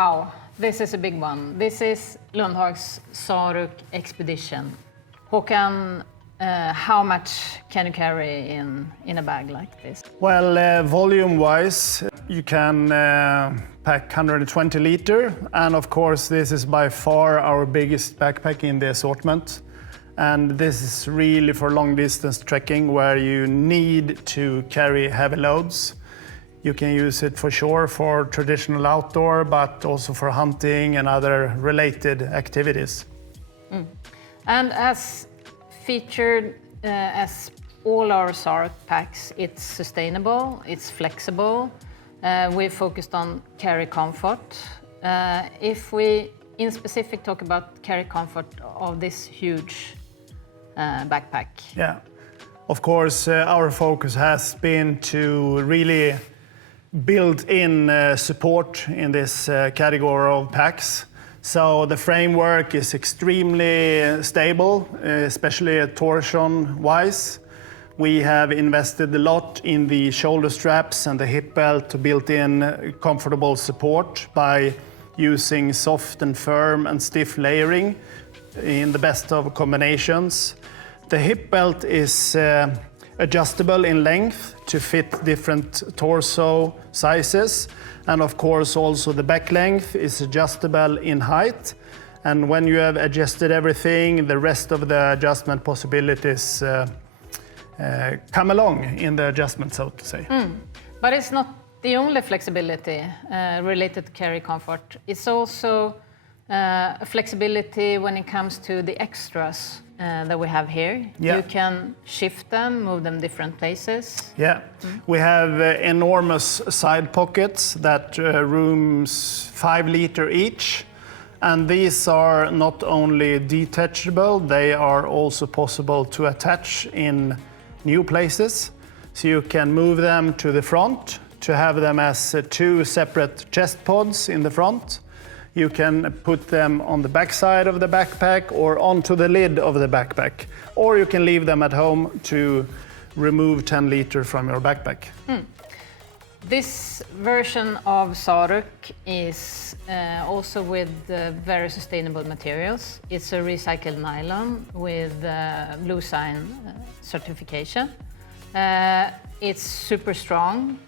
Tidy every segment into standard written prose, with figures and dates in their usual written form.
Wow, this is a big one. This is Lundhags Saruk Expedition. Håkan, how much can you carry in a bag like this? Well, volume-wise, you can pack 120 liter, and of course this is by far our biggest backpack in the assortment. And this is really for long distance trekking where you need to carry heavy loads. You can use it for sure for traditional outdoor, but also for hunting and other related activities. And as featured as all our Saruk packs, it's sustainable, it's flexible. We've focused on carry comfort. If we in specific talk about carry comfort of this huge backpack. Yeah, of course our focus has been to really build in support in this category of packs. So the framework is extremely stable, especially torsion-wise. We have invested a lot in the shoulder straps and the hip belt to build in comfortable support by using soft and firm and stiff layering in the best of combinations. The hip belt is adjustable in length to fit different torso sizes. And of course also the back length is adjustable in height. And when you have adjusted everything, the rest of the adjustment possibilities come along in the adjustment, so to say. But it's not the only flexibility related to carry comfort. It's also a flexibility when it comes to the extras that we have here. Yeah. You can shift them, move them different places. Yeah, we have enormous side pockets that rooms 5 liter each. And these are not only detachable, they are also possible to attach in new places. So you can move them to the front to have them as 2 separate chest pods in the front. You can put them on the back side of the backpack or onto the lid of the backpack. Or you can leave them at home to remove 10 liter from your backpack. This version of Saruk is also with very sustainable materials. It's a recycled nylon with Blue Sign certification. It's super strong,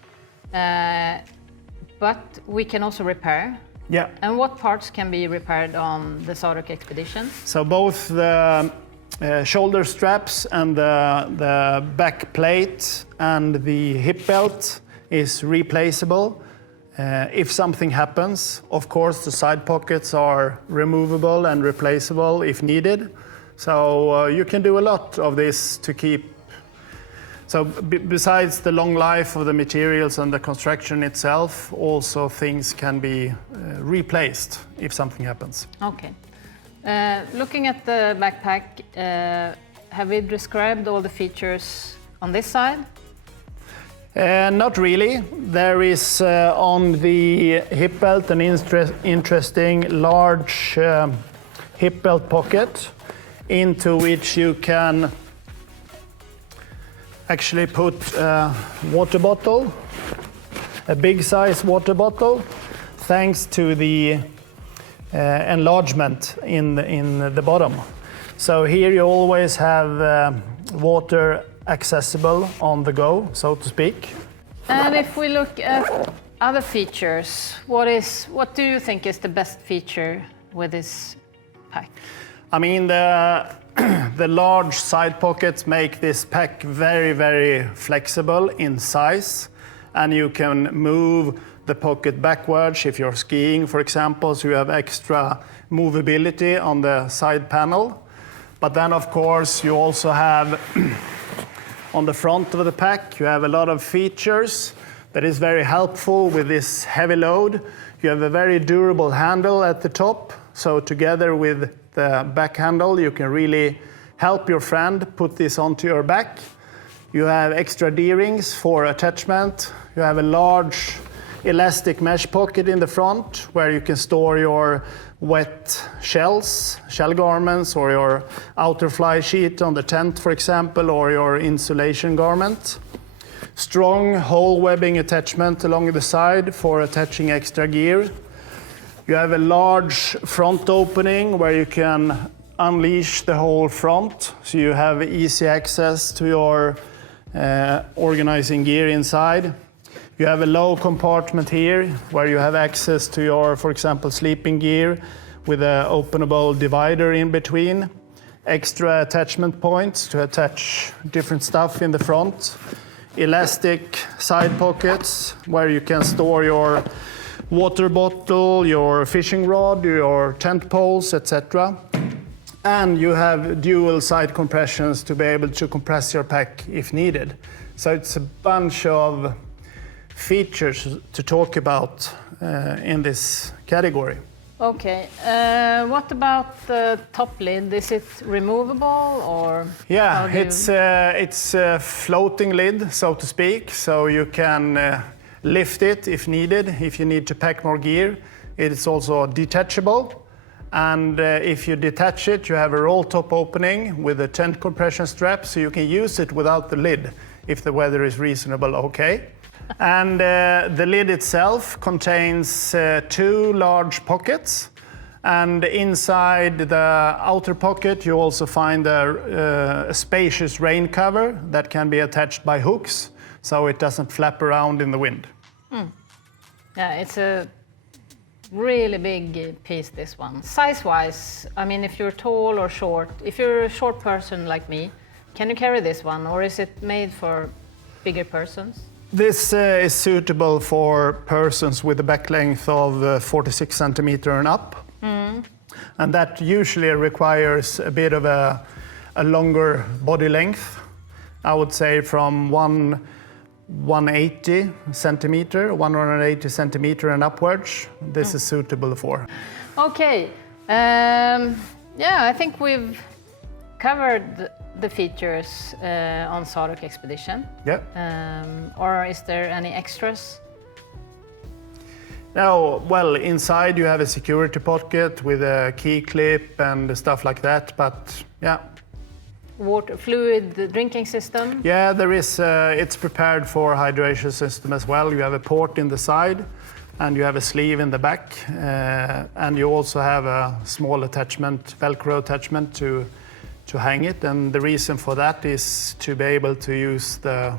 but we can also repair. Yeah. And what parts can be repaired on the Saruk Expedition? So both the shoulder straps and the back plate and the hip belt is replaceable. If something happens, of course the side pockets are removable and replaceable if needed. So you can do a lot of this to keep. So besides the long life of the materials and the construction itself, also things can be replaced if something happens. Okay. Looking at the backpack, have we described all the features on this side? Not really. There is on the hip belt an interesting large hip belt pocket into which you can actually put a water bottle, a big size water bottle, thanks to the enlargement in the bottom. So here you always have water accessible on the go, so to speak. And if we look at other features, what do you think is the best feature with this pack? I mean, the large side pockets make this pack very, very flexible in size, and you can move the pocket backwards if you're skiing, for example, so you have extra movability on the side panel. But then, of course, you also have on the front of the pack, you have a lot of features that is very helpful with this heavy load. You have a very durable handle at the top, so together with the back handle, you can really help your friend put this onto your back. You have extra D-rings for attachment. You have a large elastic mesh pocket in the front where you can store your wet shell garments, or your outer fly sheet on the tent, for example, or your insulation garment. Strong hole webbing attachment along the side for attaching extra gear. You have a large front opening where you can unleash the whole front, so you have easy access to your organizing gear inside. You have a low compartment here where you have access to your, for example, sleeping gear with an openable divider in between. Extra attachment points to attach different stuff in the front. Elastic side pockets where you can store your water bottle, your fishing rod, your tent poles, etc. And you have dual side compressions to be able to compress your pack if needed. So it's a bunch of features to talk about in this category. Okay, what about the top lid? Is it removable or? Yeah, it's a floating lid, so to speak. So you can lift it if needed, if you need to pack more gear. It is also detachable. And if you detach it, you have a roll top opening with a tent compression strap, so you can use it without the lid if the weather is reasonable, okay? And the lid itself contains 2 large pockets, and inside the outer pocket you also find a spacious rain cover that can be attached by hooks so it doesn't flap around in the wind. Yeah, it's a really big piece, this one. Size-wise, I mean, if you're tall or short, if you're a short person like me, can you carry this one, or is it made for bigger persons? This is suitable for persons with a back length of 46 centimeter and up. And that usually requires a bit of a longer body length. I would say from 180 centimeter and upwards. This is suitable for. Okay, yeah, I think we've covered the features on Saruk Expedition. Yeah. Or is there any extras? No, well, inside you have a security pocket with a key clip and stuff like that, but yeah. Water, fluid drinking system? Yeah, there is, it's prepared for hydration system as well. You have a port in the side and you have a sleeve in the back. And you also have a small attachment, Velcro attachment to hang it. And the reason for that is to be able to use the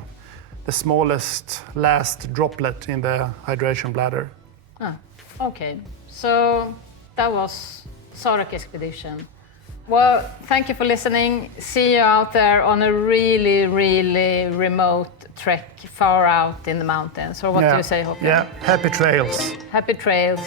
smallest last droplet in the hydration bladder. Okay, so that was Saruk Expedition. Well, thank you for listening. See you out there on a really, really remote trek far out in the mountains. Or what do you say, Håkan? Yeah, happy trails. Happy trails.